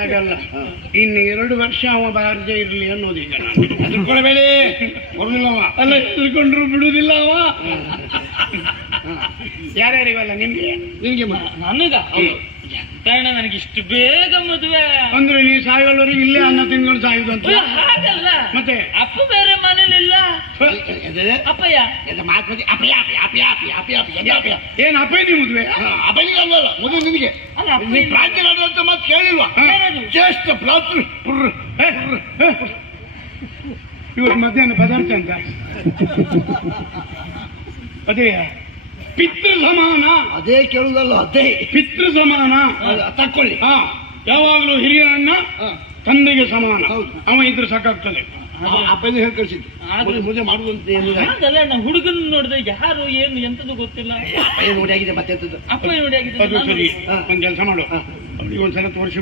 ಹಾಗಲ್ಲ, ಇನ್ನು 2 ವರ್ಷ ಅವ ಬಾರದೆ ಇರ್ಲಿ ಅನ್ನೋದು ಈಗ ನಾನು. ಹೆದರ್ಕೊಳ್ಬೇಡಿ, ಬರುದಿಲ್ಲವ. ಅಲ್ಲ, ಹೆದರ್ಕೊಂಡ್ರು ಬಿಡುವುದಿಲ್ಲ ಅವ. ಯಾರ್ಯಾರಿಗಲ್ಲ? ನಿಮ್ಗೆ? ನಿನ್ಗೆ ನನಗ ಕಾರಣ ನನಗೆ ಇಷ್ಟು ಬೇಗ ಮದುವೆ ಅಂದ್ರೆ ನೀವು ಸಾಯೋವರೆಗೆ ಇಲ್ಲೇ ಅನ್ನ ತಿಂಗಳು ಸಾಯುದಂತ? ಹಾಗಲ್ಲ, ಮತ್ತೆ ಅಪ್ಪ ಬೇರೆ ಮನೇಲಿಲ್ಲ. ಅಪ್ಪಯ್ಯ ಮಾತು ಅಪಯ ಅಪಯ ಅಪಯ ಅಪಯ ಅಪಯ ಅಪಯ ಅಪಯ ಏನ್ ಅಪೈದಿ ಮದುವೆ? ಅಪಯ ಅಲ್ಲ, ಮದುವೆ ನಿನಗೆ. ಅಲ್ಲ, ನೀ ಪ್ರಾಂತ್ಯ ನಡೆದಂತ ಮಾತು ಕೇಳಿಲ್ವಾ? ಏನದು? ಜ್ಯೇಷ್ಠ ಪ್ರಾತೃ ಇವತ್ತು ಮಧ್ಯಾಹ್ನ ಪದಾರ್ಥ ಅಂತ ಅದೇ ಪಿತೃ ಸಮಾನ. ಅದೇ ಕೇಳುದಲ್ಲ, ಅದೇ ಪಿತೃ ಸಮಾನ ತಕ್ಕೊಳ್ಳಿ. ಯಾವಾಗ್ಲೂ ಹಿರಿಯರನ್ನ ತಂದೆಗೆ ಸಮಾನ. ಹೌದು. ಅವ ಇದ್ರೆ ಸಾಕಾಗ್ತದೆ. ಅಪ್ಪನ ಹೇಳಿ ಕಳಿಸಿದ್ದು ಮದುವೆ ಮಾಡುವಂತ ಹಾಗಲ್ಲ, ನಾ ಹುಡುಗನ್ ನೋಡಿದ್ರೆ ಯಾರು ಏನು ಎಂತದ್ದು ಗೊತ್ತಿಲ್ಲ. ಅಪ್ಪಯ್ಯ ನೋಡಿ ಆಗಿದೆ ಮತ್ತೆ ಅಪ್ಪ ನೋಡಿ ಅದು ಸರಿ, ಆಗಿದೆ. ಒಂದ್ ಕೆಲಸ ಮಾಡು, ಅವ್ರಿಗೆ ಒಂದ್ಸಲ ತೋರಿಸಿ